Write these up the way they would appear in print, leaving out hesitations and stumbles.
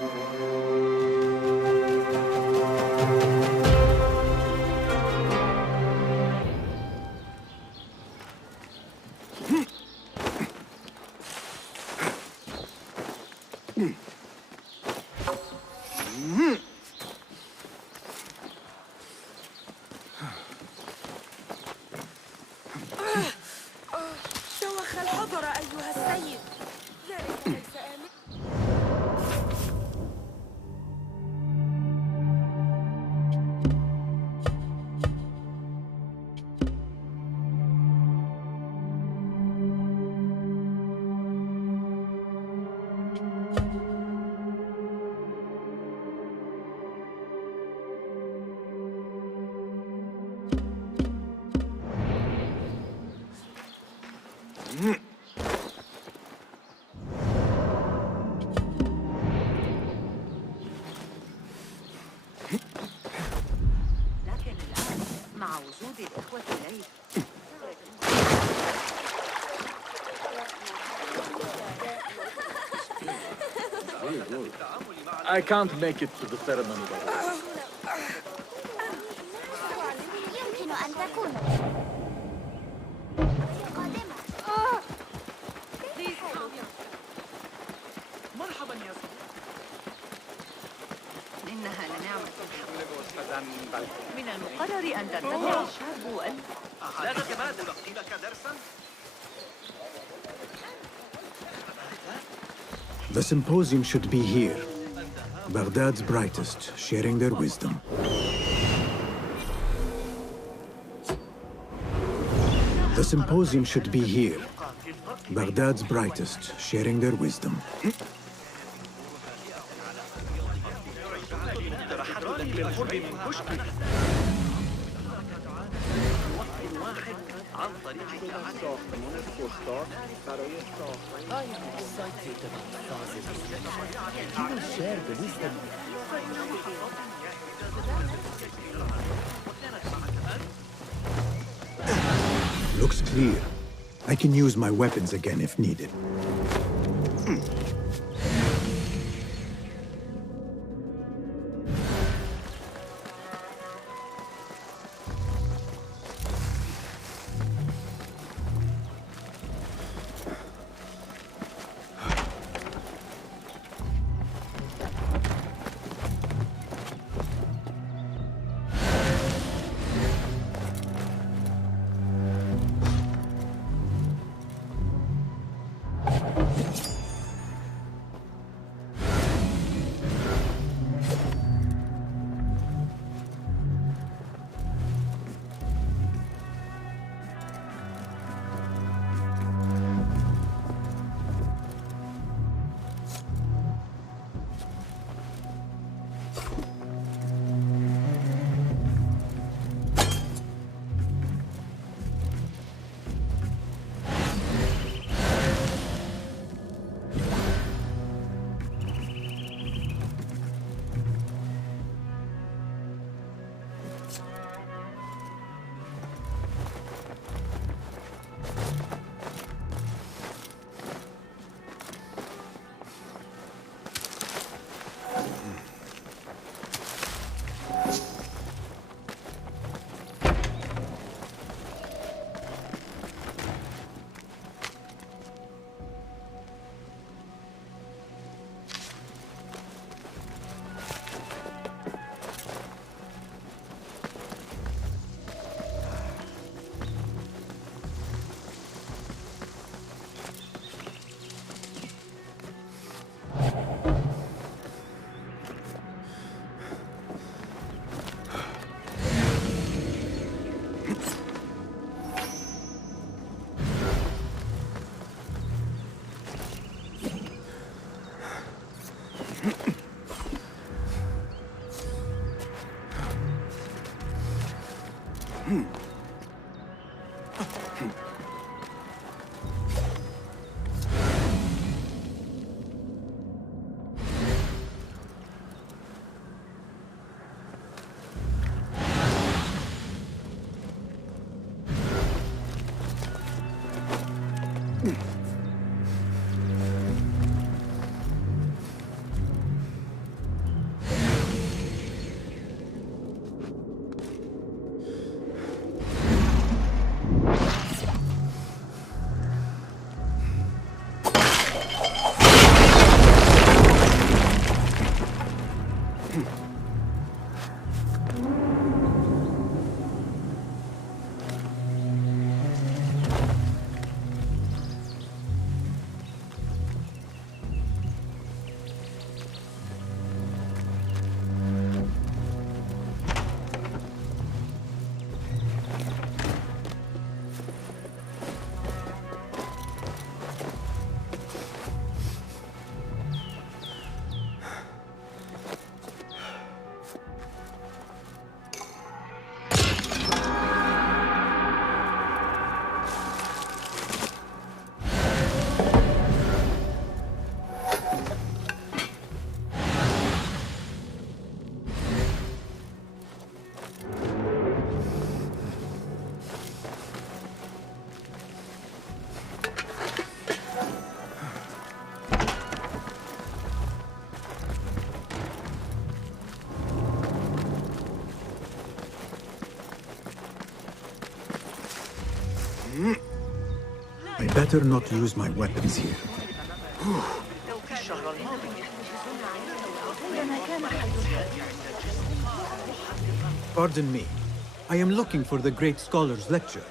دوخ الحضر أيها السيد. ذلك ليس آمن. I can't make it to the ceremony. يمكن أن تكون مرحبا يا صديقي. إنها لنعمة. من المقرر أن ترتفع الشاب لا تتبادل ألقيك درسا. The symposium should be here. Baghdad's brightest, sharing their wisdom. The symposium should be here. Baghdad's brightest, sharing their wisdom. Looks clear. I can use my weapons again if needed. better not use my weapons here. Pardon me. I am looking for the great scholar's lecture.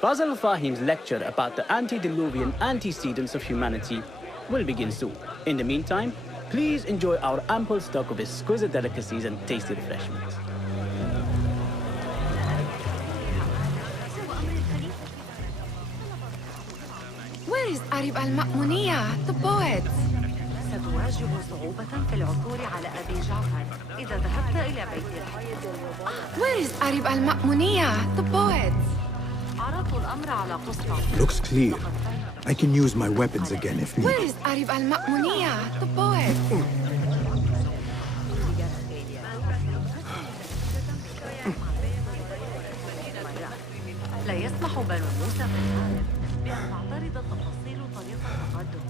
Fazil Fahim's lecture about the antediluvian antecedents of humanity will begin soon. In the meantime, please enjoy our ample stock of exquisite delicacies and tasty refreshments. Where is Arib al-Ma'muniya, the poet? ستواجه صعوبة في العثور على أبي جعفر إذا ذهبت إلى بيت الحي. Where is Arib al-Ma'muniya, the poet? عرضت الأمر على قسطة. Looks clear. I can use my weapons again if Where needed. is Arib al-Ma'muniya, the poet? لا يسمح بنو موسى في العالم بأن تعترض التفاصيل طريق التقدم.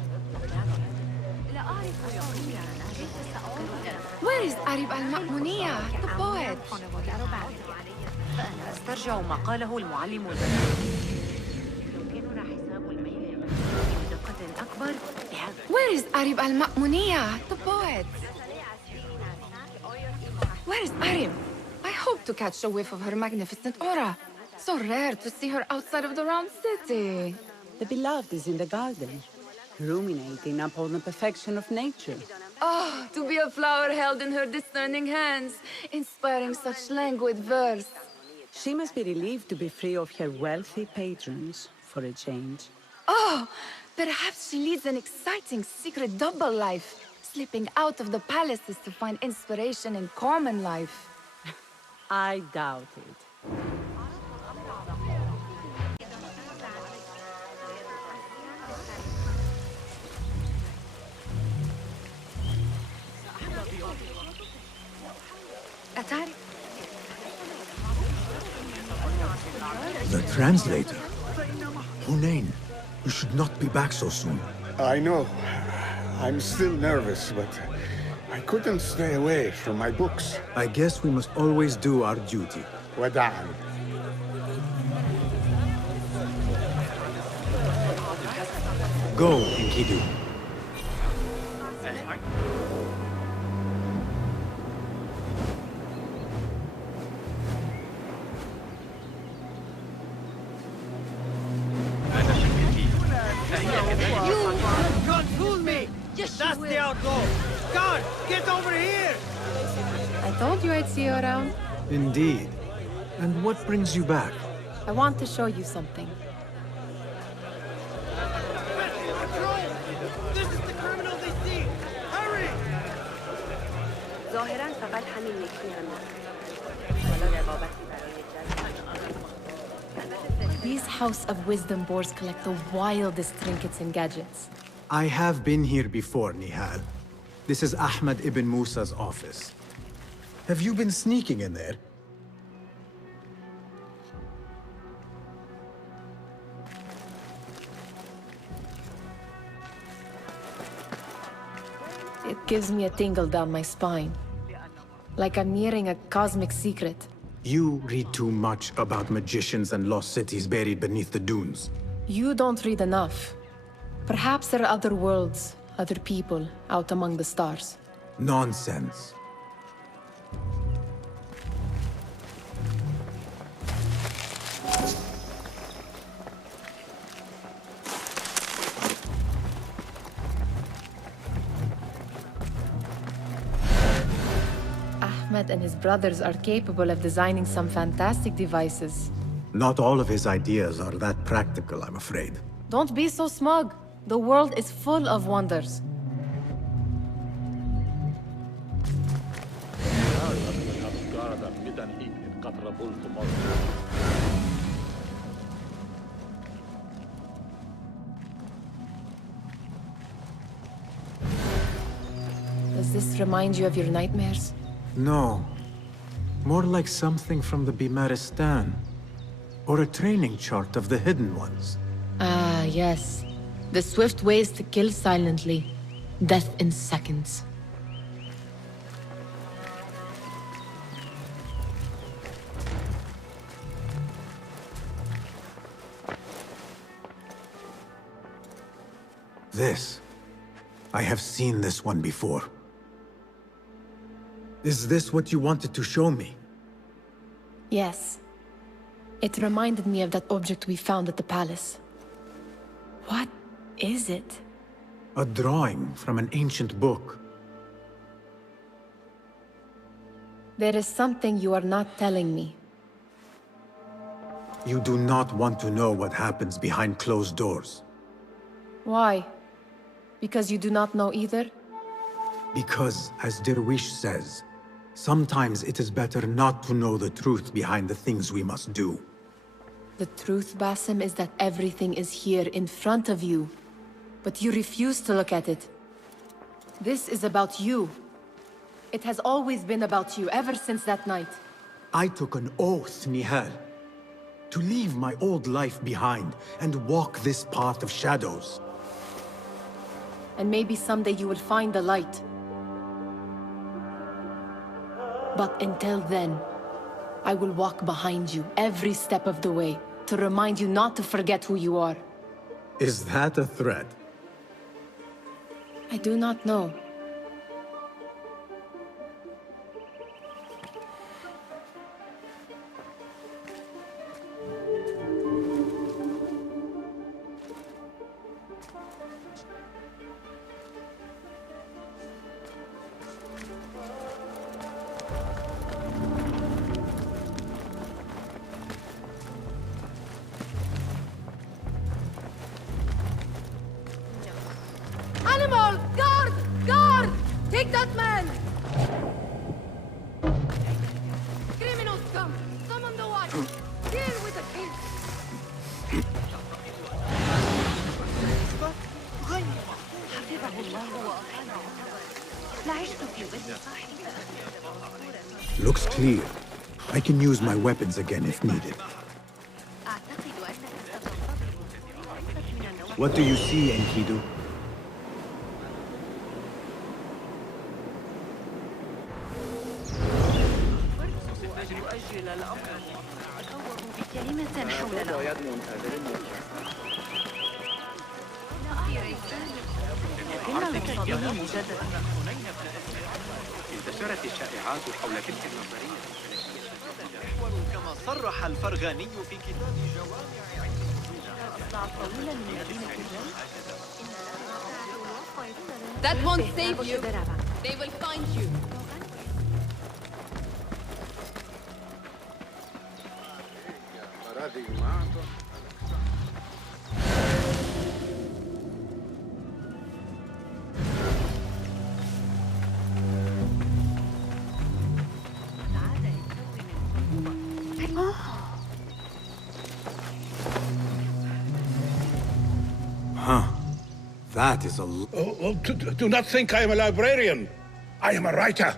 لا أعرف يقينا لكن سأقول. Where is Arib al-Ma'muniya, the poet? فأنا أسترجع ما قاله المعلم البدري. يمكننا حساب الميل بدقة أكبر بهذا. Where is Arib al-Ma'muniya, the poet? Where is Arib? I hope to catch a whiff of her magnificent aura. So rare to see her outside of the round city. The beloved is in the garden, ruminating upon the perfection of nature. Oh, to be a flower held in her discerning hands, inspiring such languid verse. She must be relieved to be free of her wealthy patrons for a change. Oh, perhaps she leads an exciting secret double life, slipping out of the palaces to find inspiration in common life. I doubt it. The translator? Hunain, you should not be back so soon. I know. I'm still nervous, but I couldn't stay away from my books. I guess we must always do our duty. Wada'an. Go, Enkidu. Don't fool me! That's the outlaw! God, get over here! I told you I'd see you around. Indeed. And what brings you back? I want to show you something. This is the criminal they see! Hurry! These House of Wisdom boards collect the wildest trinkets and gadgets. I have been here before, Nihal. This is Ahmed ibn Musa's office. Have you been sneaking in there? It gives me a tingle down my spine. Like I'm nearing a cosmic secret. You read too much about magicians and lost cities buried beneath the dunes. You don't read enough. Perhaps there are other worlds, other people, out among the stars. Nonsense. Ahmed and his brothers are capable of designing some fantastic devices. Not all of his ideas are that practical, I'm afraid. Don't be so smug. The world is full of wonders. Does this remind you of your nightmares? No. More like something from the Bimaristan. Or a training chart of the Hidden Ones. Ah, yes. The swift ways to kill silently. Death in seconds. This. I have seen this one before. Is this what you wanted to show me? Yes. It reminded me of that object we found at the palace. What is it? A drawing from an ancient book. There is something you are not telling me. You do not want to know what happens behind closed doors. Why? Because you do not know either? Because, as Derwish says, sometimes it is better not to know the truth behind the things we must do. The truth, Basim, is that everything is here in front of you. But you refuse to look at it. This is about you. It has always been about you, ever since that night. I took an oath, Nihal, to leave my old life behind and walk this path of shadows. And maybe someday you will find the light. But until then, I will walk behind you every step of the way to remind you not to forget who you are. Is that a threat? I do not know. Animal! Guard! Guard! Take that man! Criminals come! Summon the watch! Deal with the king! حفظه الله وأطاعه. لعشت في ظل صاحبه. Looks clear. I can use my weapons again if needed. What do you see, Enkidu? انتشرت الشائعات حول تلك النظرية كما صرح الفرغاني في كتاب جوامع That won't save you. They will find you. That is a... Do not think I am a librarian. I am a writer.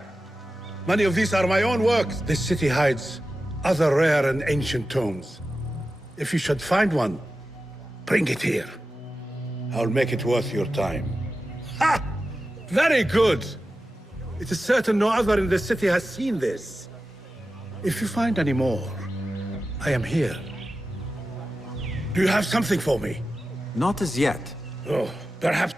Many of these are my own works. This city hides other rare and ancient tomes. If you should find one, bring it here. I'll make it worth your time. Ha! Very good! It is certain no other in the city has seen this. If you find any more, I am here. Do you have something for me? Not as yet. Oh, perhaps...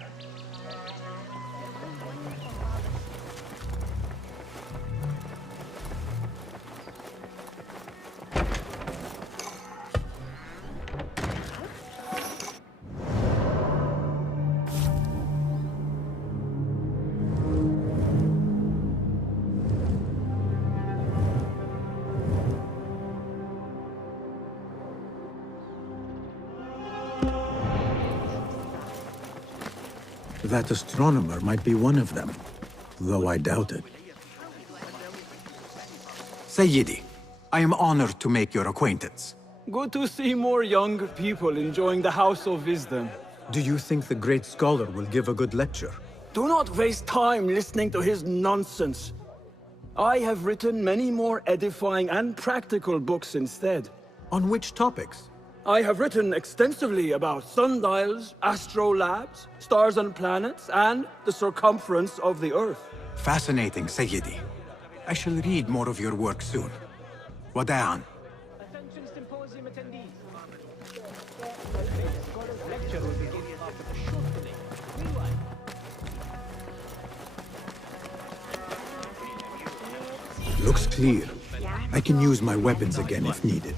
That astronomer might be one of them, though I doubt it. Sayyidi, I am honored to make your acquaintance. Good to see more young people enjoying the House of Wisdom. Do you think the great scholar will give a good lecture? Do not waste time listening to his nonsense. I have written many more edifying and practical books instead. On which topics? I have written extensively about sundials, astrolabes, stars and planets, and the circumference of the Earth. Fascinating, Sayyidi. I shall read more of your work soon. Wada'an. Attention Symposium attendees. Lecture will begin after the shortening. Looks clear. I can use my weapons again if needed.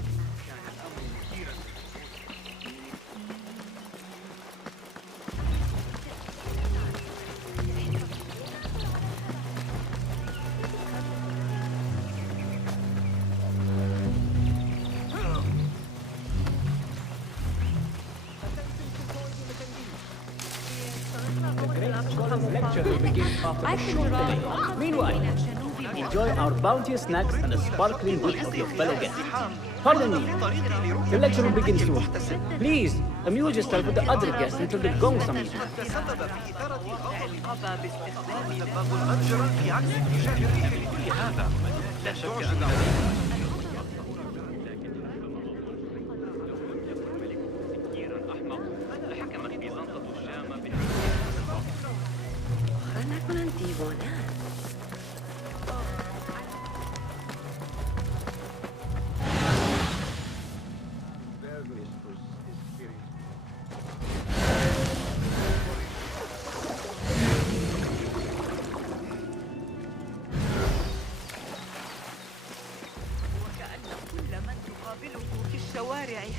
Meanwhile, enjoy our bounteous snacks and a sparkling wit of your fellow guests. Pardon me, the lecture will begin soon. Please, amuse yourself with the other guests until the gong sounds.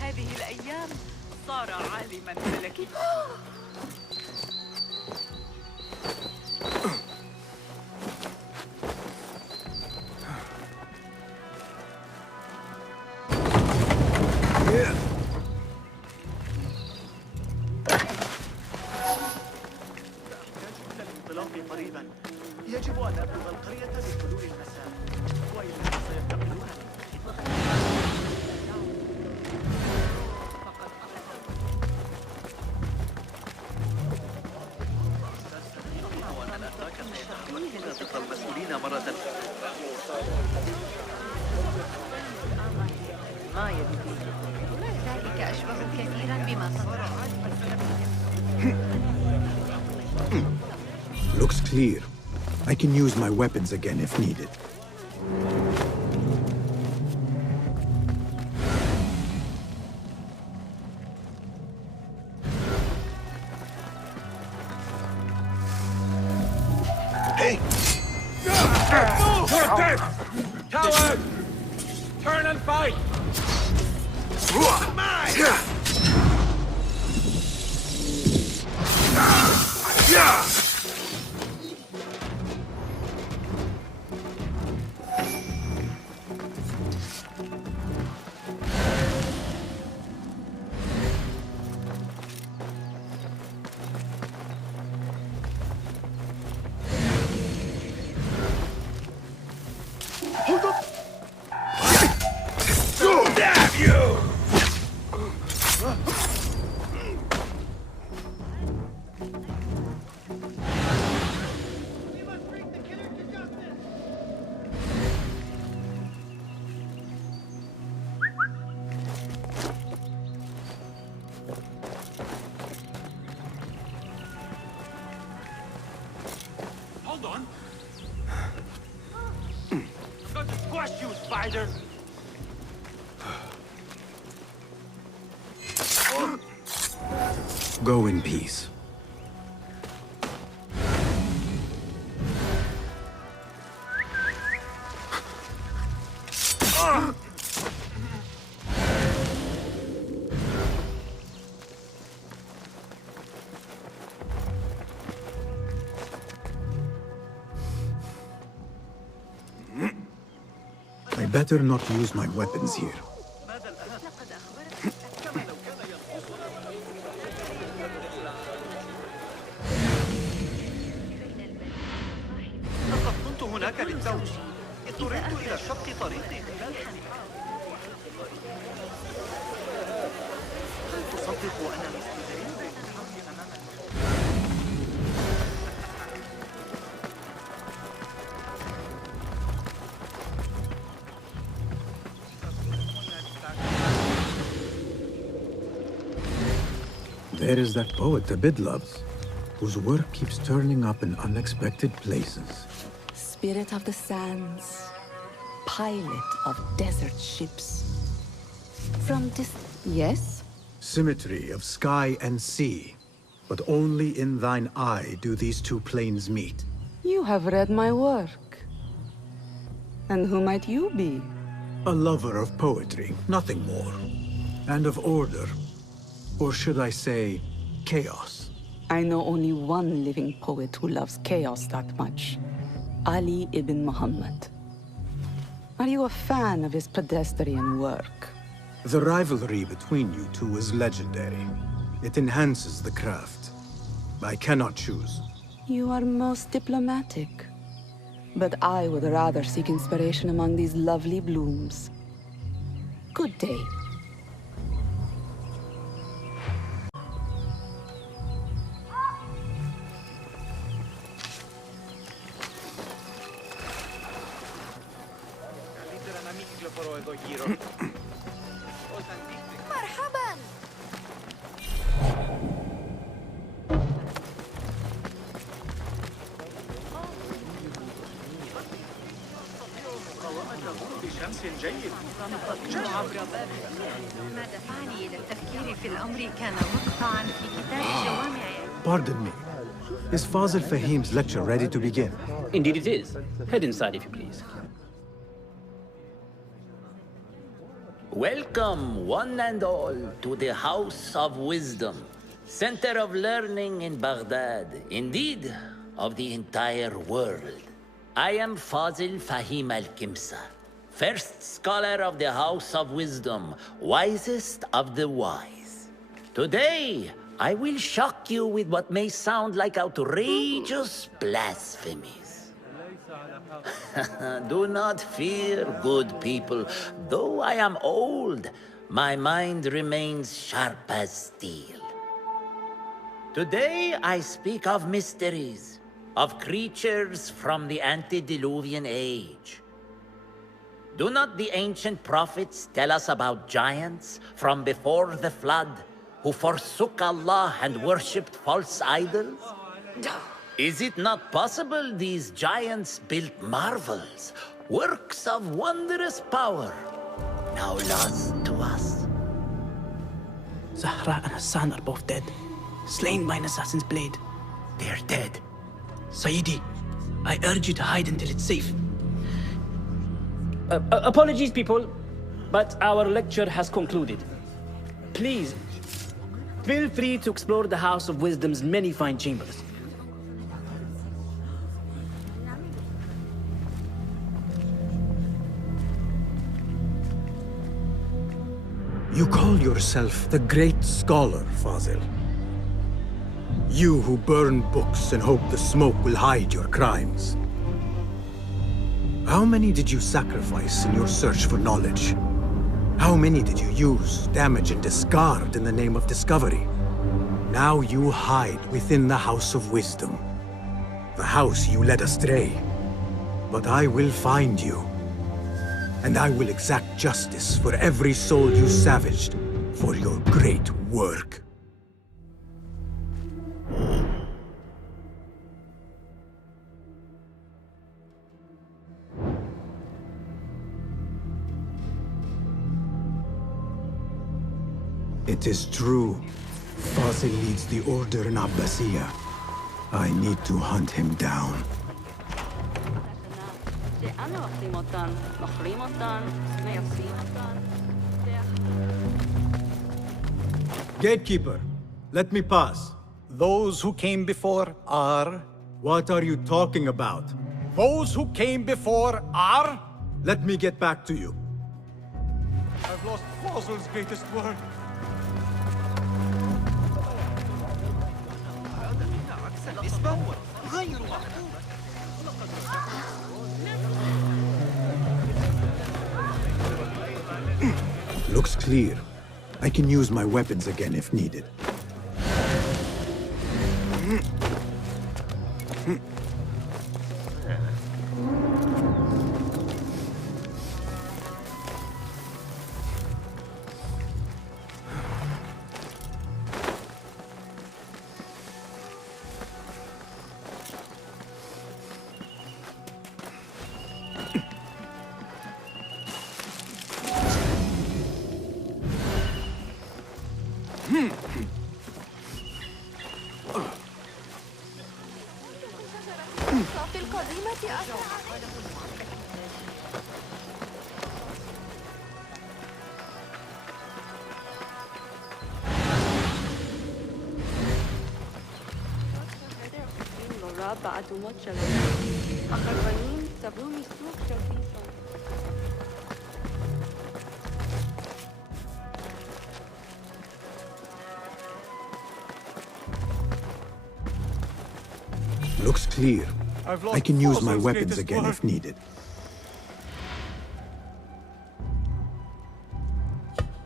هذه الأيام صار عالما فلكي. الانطلاق قريبا. يجب أن أبلغ القرية بحلول المساء وإلا سيقتلونني. المسؤولين مرة ما يبدو ذلك أشبه كثيرا بما صنع. Looks clear. I can use my weapons again if needed. Hey! You're dead! Coward! Turn and fight! Hold on. I'm going to squash you, spider. Go in peace. I better not use my weapons here. لقد كنت هناك للتو. اضطررت إلى شق طريقي خلال هل تصدق أنني استدعيت بالحرب أمام There is that poet Abid loves, whose work keeps turning up in unexpected places. Spirit of the sands, pilot of desert ships. From this... Yes? Symmetry of sky and sea, but only in thine eye do these two planes meet. You have read my work. And who might you be? A lover of poetry, nothing more. And of order. Or should I say, chaos. I know only one living poet who loves chaos that much. Ali ibn Muhammad. Are you a fan of his pedestrian work? The rivalry between you two is legendary. It enhances the craft. I cannot choose. You are most diplomatic. But I would rather seek inspiration among these lovely blooms. Good day. مرحبا. بشمس جيد. ما دفعني إلى التفكير في الأمر كان مقطعاً في كتاب جوامع. Pardon me. Is Fazil Fahim's lecture ready to begin? Indeed it is. Head inside if you please. Welcome, one and all, to the House of Wisdom, center of learning in Baghdad, indeed, of the entire world. I am Fazil Fahim al-Kimsa, first scholar of the House of Wisdom, wisest of the wise. Today, I will shock you with what may sound like outrageous blasphemies. Do not fear, good people. Though I am old, my mind remains sharp as steel. Today I speak of mysteries, of creatures from the antediluvian age. Do not the ancient prophets tell us about giants from before the flood who forsook Allah and worshipped false idols? Is it not possible these giants built marvels, works of wondrous power, now lost to us? Zahra and Hassan are both dead, slain by an assassin's blade. They're dead. Sayyidi, I urge you to hide until it's safe. Apologies, people, but our lecture has concluded. Please, feel free to explore the House of Wisdom's many fine chambers. You call yourself the Great Scholar, Fazil. You who burn books and hope the smoke will hide your crimes. How many did you sacrifice in your search for knowledge? How many did you use, damage, and discard in the name of discovery? Now you hide within the House of Wisdom. The house you led astray. But I will find you. And I will exact justice for every soul you savaged for your great work. It is true. Fazil leads the order in Abbasiyah. I need to hunt him down. Gatekeeper, let me pass. Those who came before are... What are you talking about? Those who came before are... Let me get back to you. I've lost Fazil's greatest word. Looks clear. I can use my weapons again if needed. في القديمة أسرع. بعد مجرد أخربانين سبوني سوق شرطيسا. Looks clear. I can use my weapons again if needed.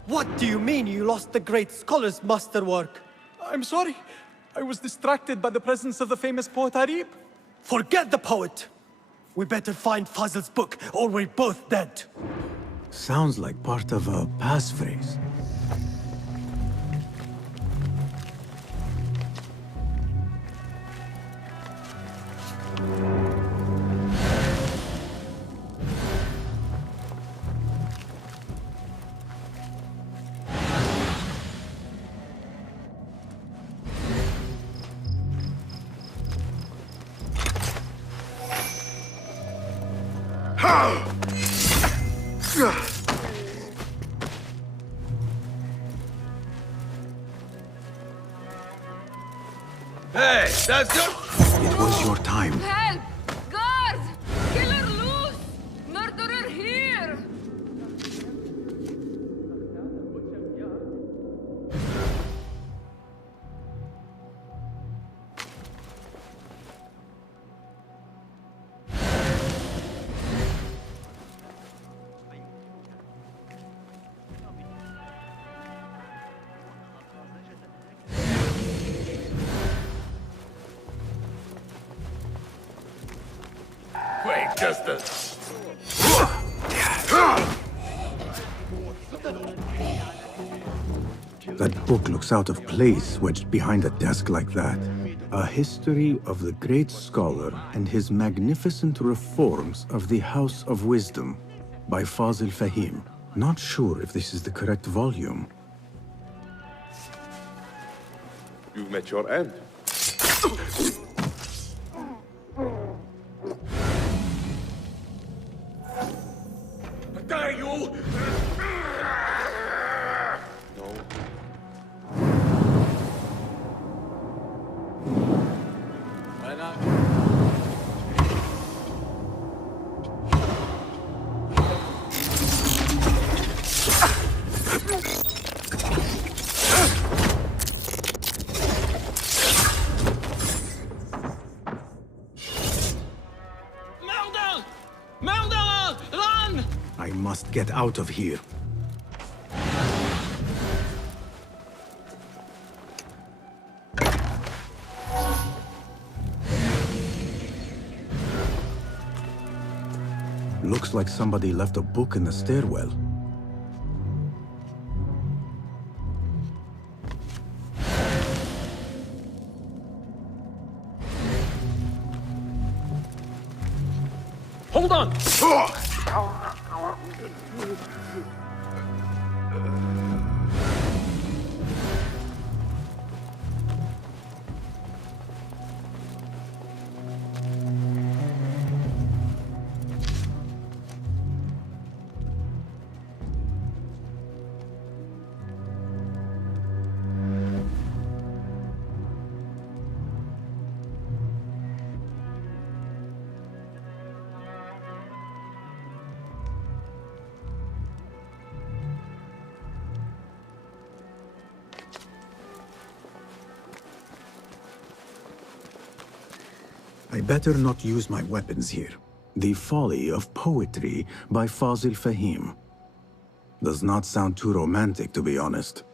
What do you mean you lost the great scholar's masterwork? I'm sorry. I was distracted by the presence of the famous poet Arib. Forget the poet! We better find Fazil's book, or we're both dead. Sounds like part of a passphrase. Hey, that's good. It was your time. Help! Guards! Killer loose! Murderer here! Wait, Justice. That book looks out of place wedged behind a desk like that. A history of the great scholar and his magnificent reforms of the House of Wisdom by Fazil Fahim. Not sure if this is the correct volume. You've met your end. Dare you! No. Why not? Murder! Murderer! Run! I must get out of here. Looks like somebody left a book in the stairwell. Hold on! I better not use my weapons here. The Folly of Poetry by Fazil Fahim. Does not sound too romantic, to be honest.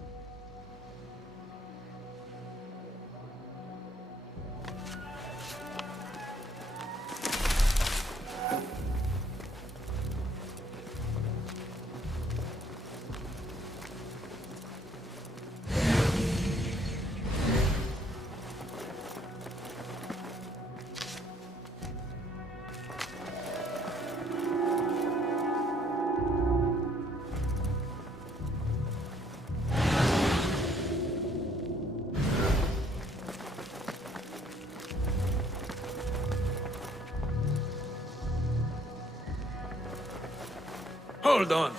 Hold on.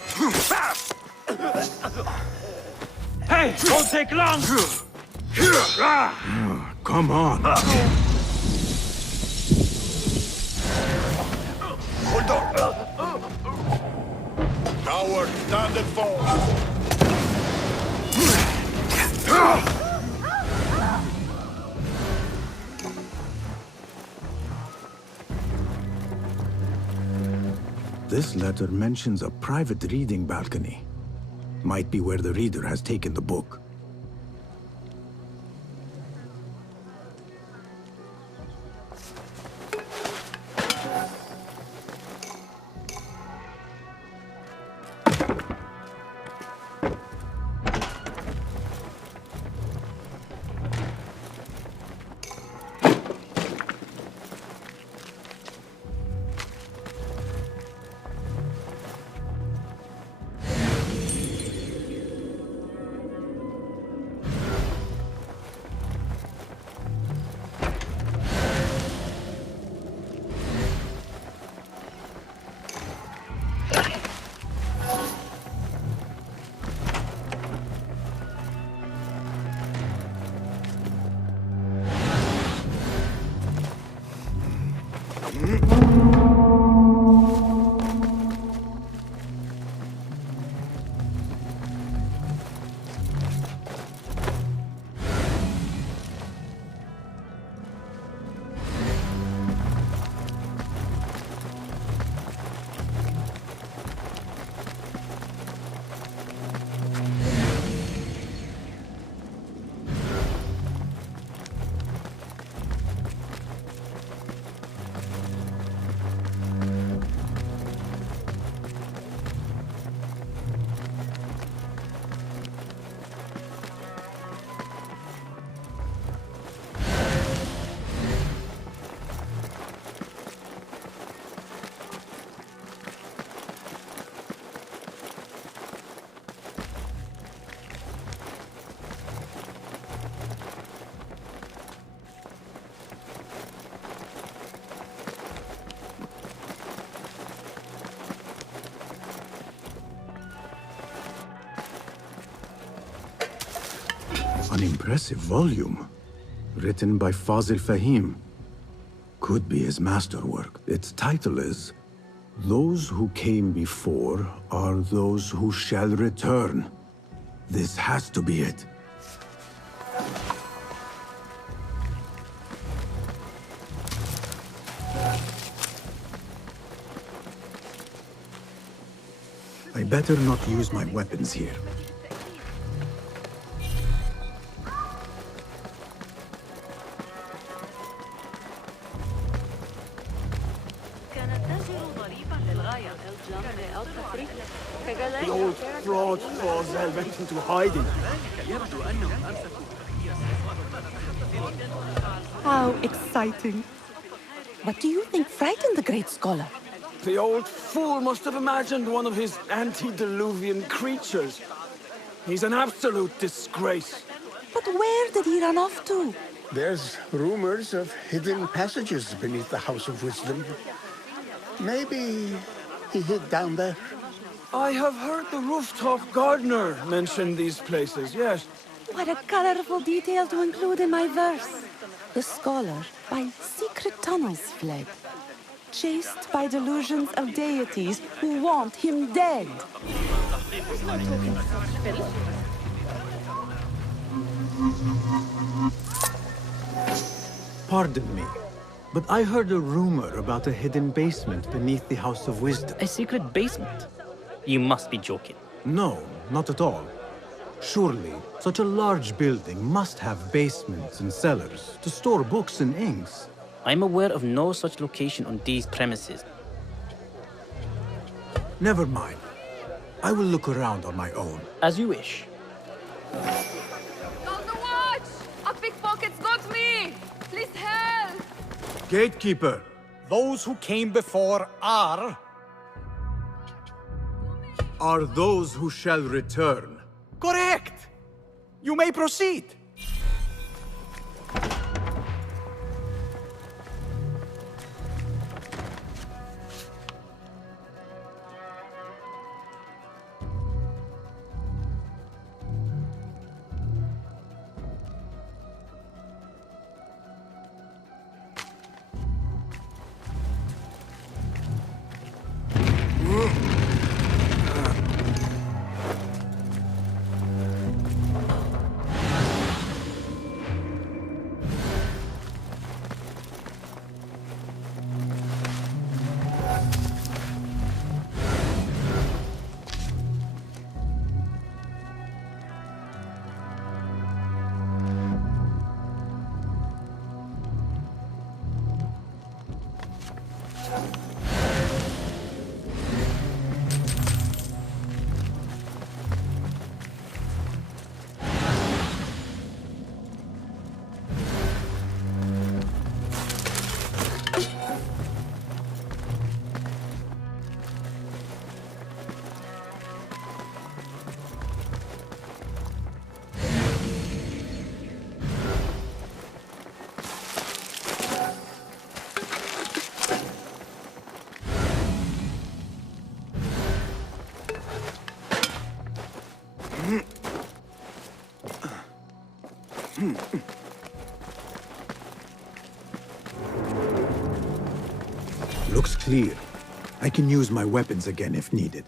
Hey, don't take long! Come on. Stand and fall! This letter mentions a private reading balcony. Might be where the reader has taken the book. An impressive volume, written by Fazil Fahim. Could be his masterwork. Its title is, "Those who came before are those who shall return." This has to be it. I better not use my weapons here. The old fraud Fazil went into hiding. How exciting. What do you think frightened the great scholar? The old fool must have imagined one of his antediluvian creatures. He's an absolute disgrace. But where did he run off to? There's rumors of hidden passages beneath the House of Wisdom. Maybe he hid down there. I have heard the rooftop gardener mention these places, yes. What a colorful detail to include in my verse. The scholar by secret tunnels fled, chased by delusions of deities who want him dead. Pardon me, but I heard a rumor about a hidden basement beneath the House of Wisdom. A secret basement? You must be joking. No, not at all. Surely, such a large building must have basements and cellars to store books and inks. I'm aware of no such location on these premises. Never mind. I will look around on my own. As you wish. On the watch! A pickpocket's got me! Please help! Gatekeeper! Those who came before are those who shall return. correct! You may proceed. Looks clear. I can use my weapons again if needed.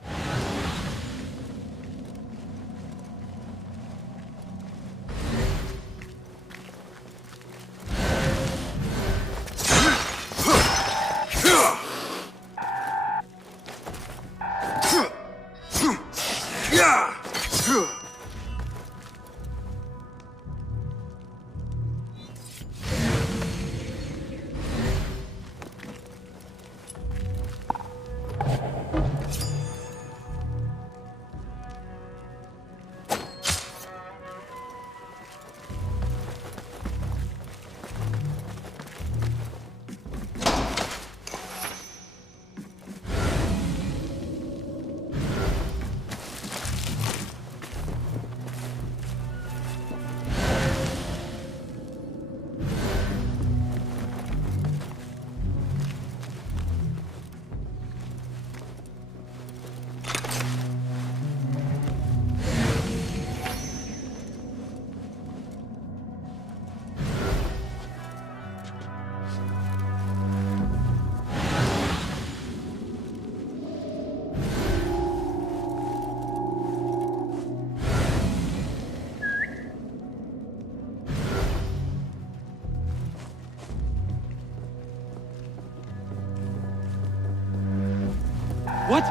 What?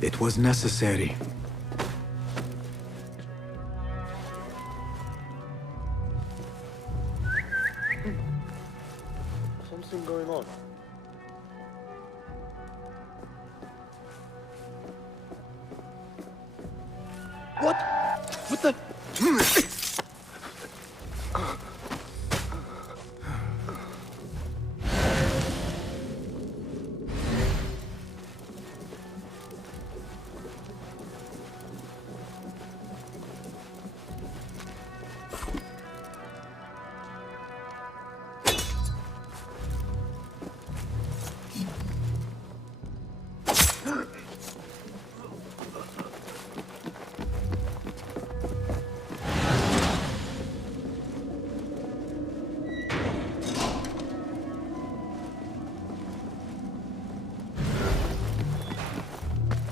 It was necessary. Something going on. What? What the?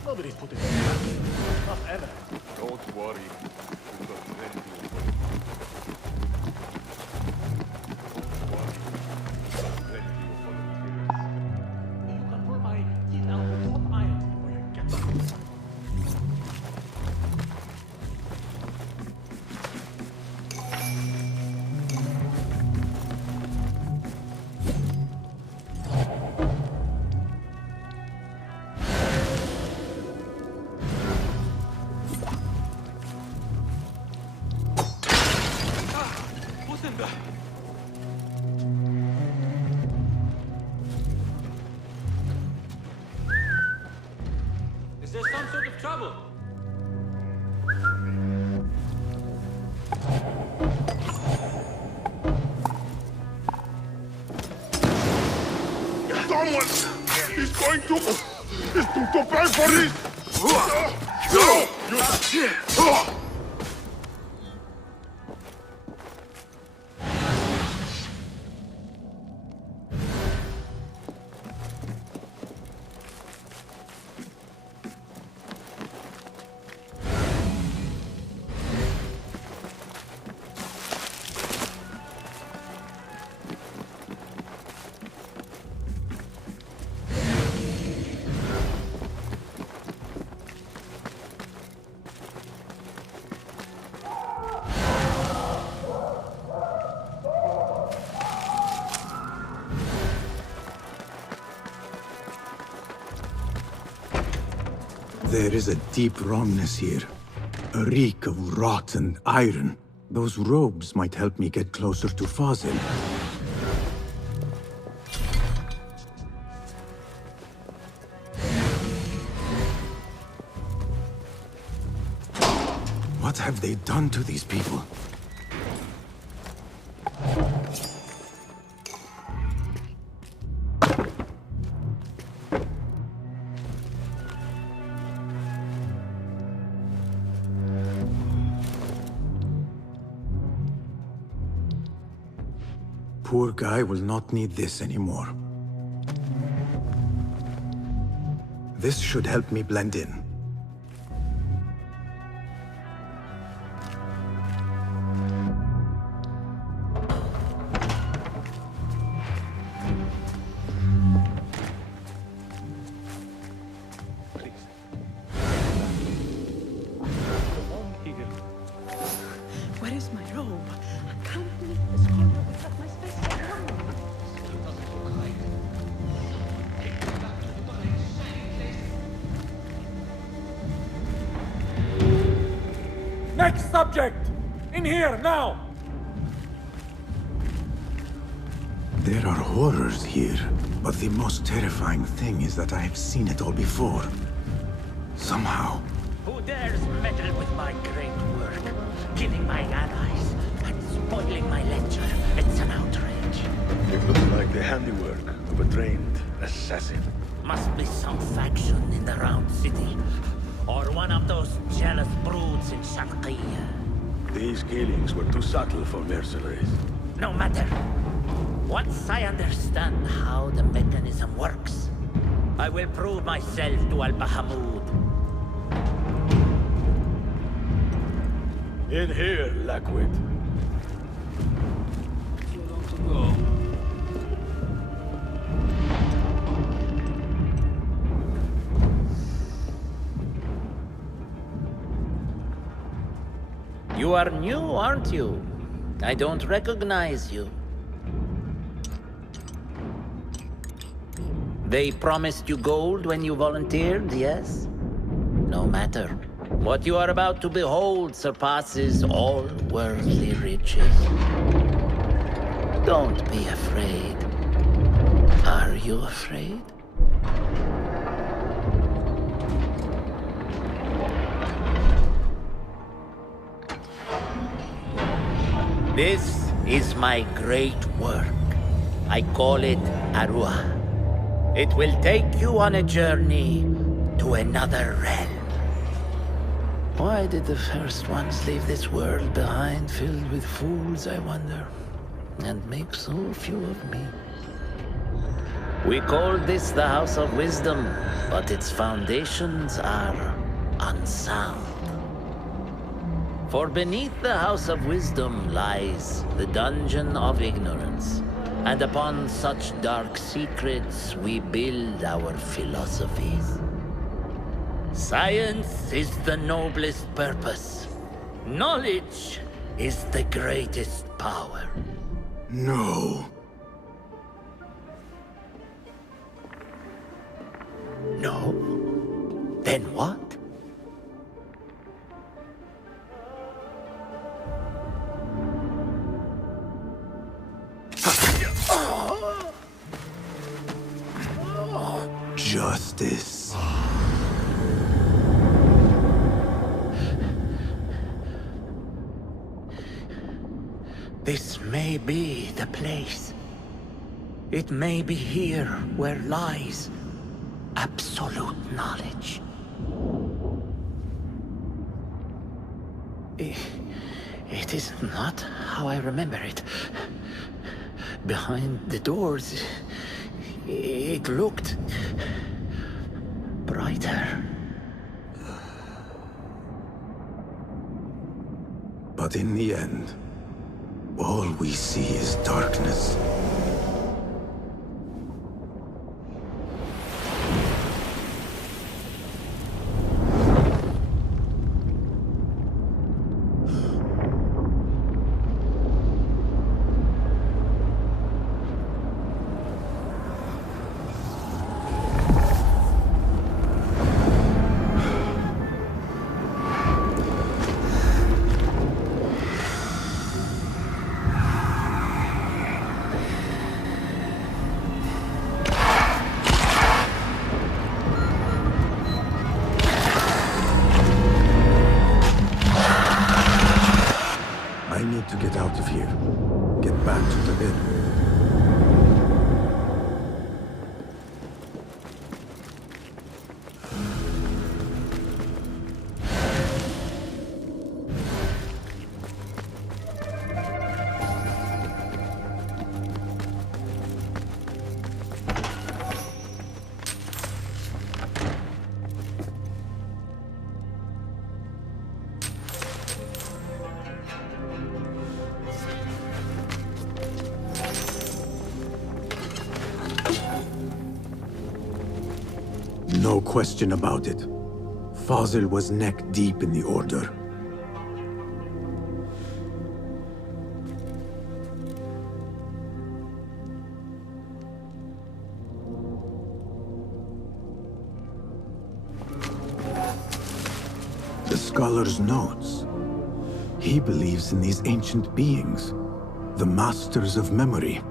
Nobody put it in. Not ever. Don't worry. We've got plenty of work. You can pull my teeth out with hot iron before you get them. What's in there? Is there some sort of trouble? Someone is going to pay for this! There is a deep wrongness here. A reek of rotten iron. Those robes might help me get closer to Fazil. What have they done to these people? poor guy will not need this anymore. This should help me blend in. Where is my robe? I can't meet this corner without my special robe. Next subject! In here, now! There are horrors here, but the most terrifying thing is that I have seen it all before. Somehow. Who dares meddle with my great work? Killing my allies and spoiling my lecture. It's an outrage. It looks like the handiwork of a trained assassin. Must be some faction in the Round City. Or one of those jealous broods in Sharqiyya. These killings were too subtle for mercenaries. No matter. Once I understand how the mechanism works, I will prove myself to Al-Bahamud. In here, Lackwit. Too long to go. You are new, aren't you? I don't recognize you. They promised you gold when you volunteered, yes? No matter. What you are about to behold surpasses all worldly riches. Don't be afraid. Are you afraid? This is my great work. I call it Arua. It will take you on a journey to another realm. Why did the first ones leave this world behind, filled with fools, I wonder, and make so few of me? We call this the House of Wisdom, but its foundations are unsound. For beneath the House of Wisdom lies the Dungeon of Ignorance, and upon such dark secrets we build our philosophies. Science is the noblest purpose. Knowledge is the greatest power. No. No? Then what? Justice. This may be the place. It may be here where lies absolute knowledge. It is not how I remember it. Behind the doors, it looked brighter. But in the end, all we see is darkness. No question about it. Fazil was neck deep in the Order. The scholar's notes. He believes in these ancient beings, the masters of memory.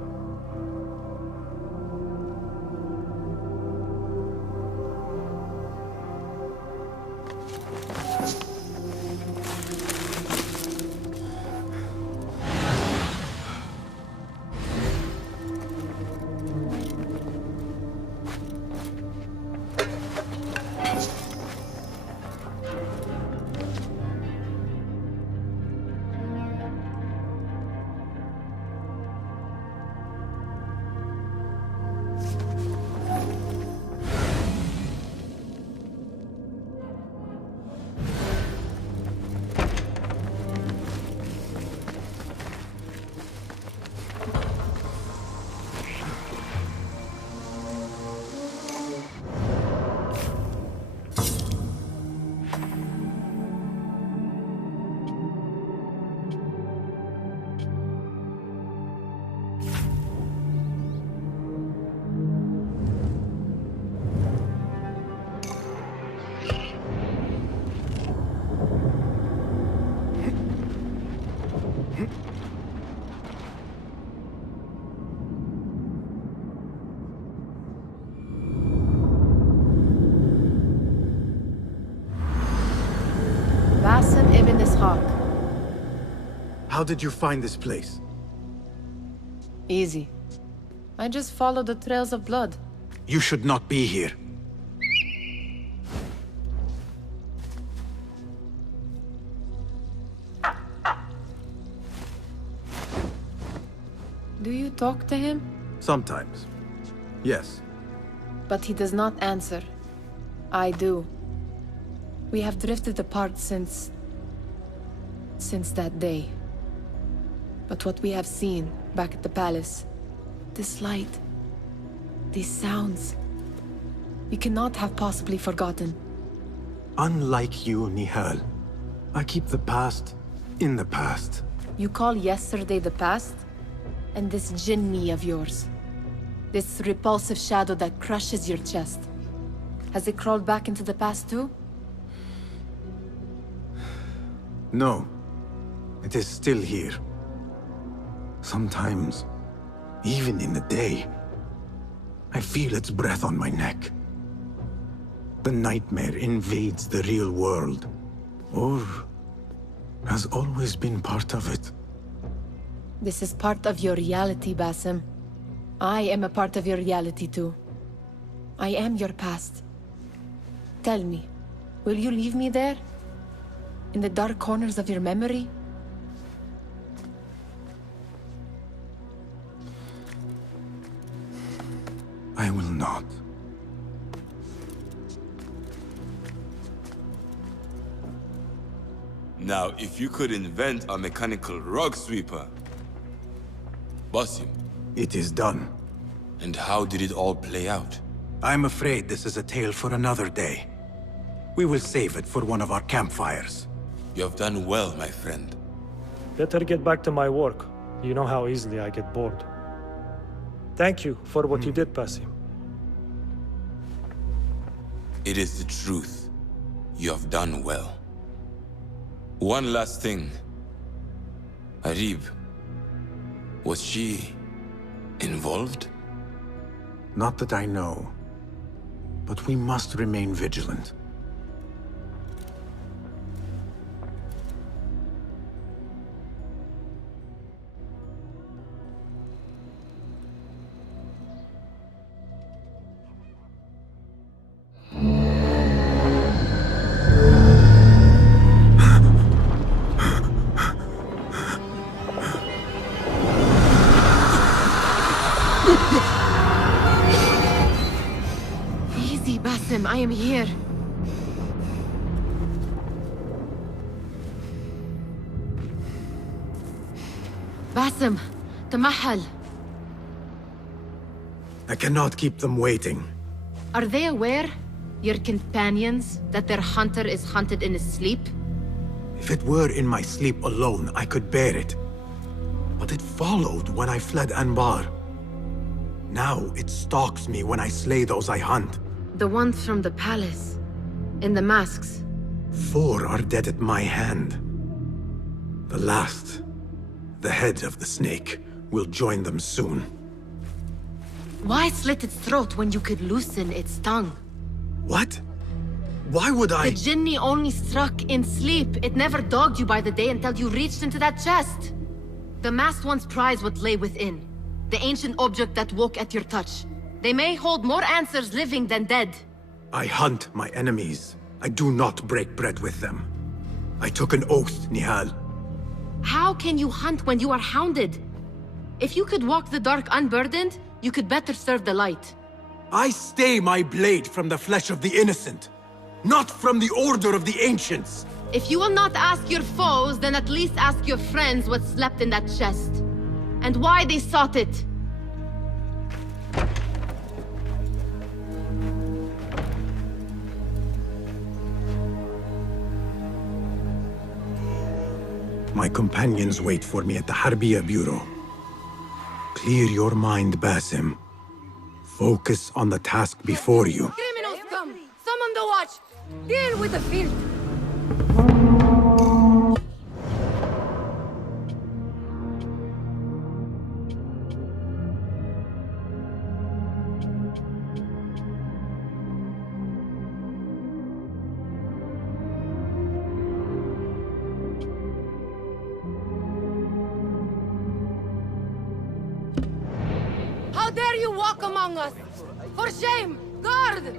Basim ibn Ishaq. How did you find this place? Easy. I just followed the trails of blood. You should not be here. Do you talk to him? Sometimes. Yes. But he does not answer. I do. We have drifted apart since that day. But what we have seen back at the palace, this light, these sounds, we cannot have possibly forgotten. Unlike you, Nihal, I keep the past in the past. You call yesterday the past? And this jinni of yours, this repulsive shadow that crushes your chest, has it crawled back into the past too? No. It is still here. Sometimes, even in the day, I feel its breath on my neck. The nightmare invades the real world, or has always been part of it. This is part of your reality, Basim. I am a part of your reality too. I am your past. Tell me, will you leave me there? In the dark corners of your memory? I will not. Now, if you could invent a mechanical rug sweeper... Basim. It is done. And how did it all play out? I'm afraid this is a tale for another day. We will save it for one of our campfires. You have done well, my friend. Better get back to my work. You know how easily I get bored. Thank you for what you did, Basim. It is the truth. You have done well. One last thing. Arib, was she involved? Not that I know. But we must remain vigilant. I am here. Basim, تمهل. I cannot keep them waiting. Are they aware? Your companions, that their hunter is hunted in his sleep? If it were in my sleep alone, I could bear it. But it followed when I fled Anbar. Now it stalks me when I slay those I hunt. The ones from the palace. In the masks. 4 are dead at my hand. The last, the head of the snake, will join them soon. Why slit its throat when you could loosen its tongue? What? Why would I? The Jinni only struck in sleep. It never dogged you by the day until you reached into that chest. The masked ones prize what lay within. The ancient object that woke at your touch. They may hold more answers living than dead. I hunt my enemies. I do not break bread with them. I took an oath, Nihal. How can you hunt when you are hounded? If you could walk the dark unburdened, you could better serve the light. I stay my blade from the flesh of the innocent, not from the order of the ancients. If you will not ask your foes, then at least ask your friends what slept in that chest. And why they sought it. My companions wait for me at the Harbiya Bureau. Clear your mind, Basim. Focus on the task before you. Criminals come! Summon the watch! Deal with the field! How dare you walk among us! For shame! Guard!